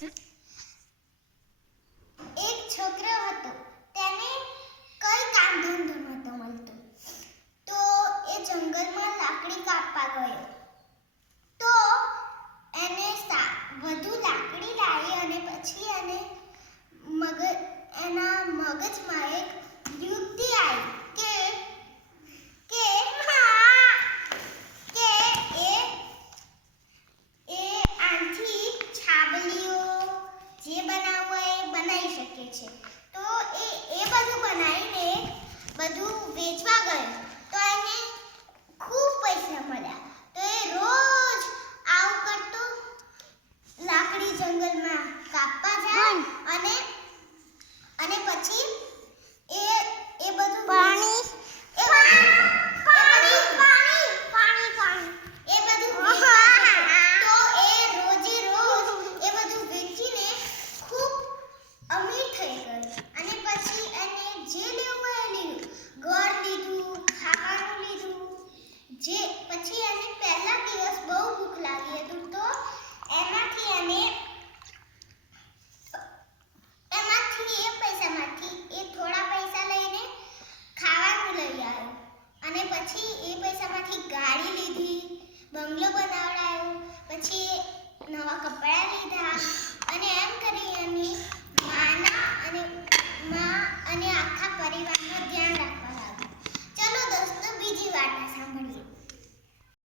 એક છોકરો હતો, તેને કઈ કામ ધંધો નહોતો મળતો, તો એ જંગલમાં લાકડી કાપવા ગયો. તો એને વધુ લાકડી લાવી અને પછી એના મગજમાં એક યુક્તિ આવી કે આથી છાબલીઓ જે બનાવવું એ બનાવી શકે છે. તો એ બધું બનાવીને બધું વેચવા ગયો. તો એને ખૂબ પૈસા મળ્યા. તો એ રોજ આવું કરતો, લાકડી જંગલમાં કાપવા જાય અને પછી એ બધું પાણી તો એ રોજે રોજ એ બધું વેચીને ખૂબ અમીર થઈ ગયો. અને પછી એને જે લેવું એ લીધું, ઘર લીધું, ખાવાનું લીધું. પછી એને પહેલા દિવસ બહુ ભૂખ લાગી હતી, તો એમાંથી એને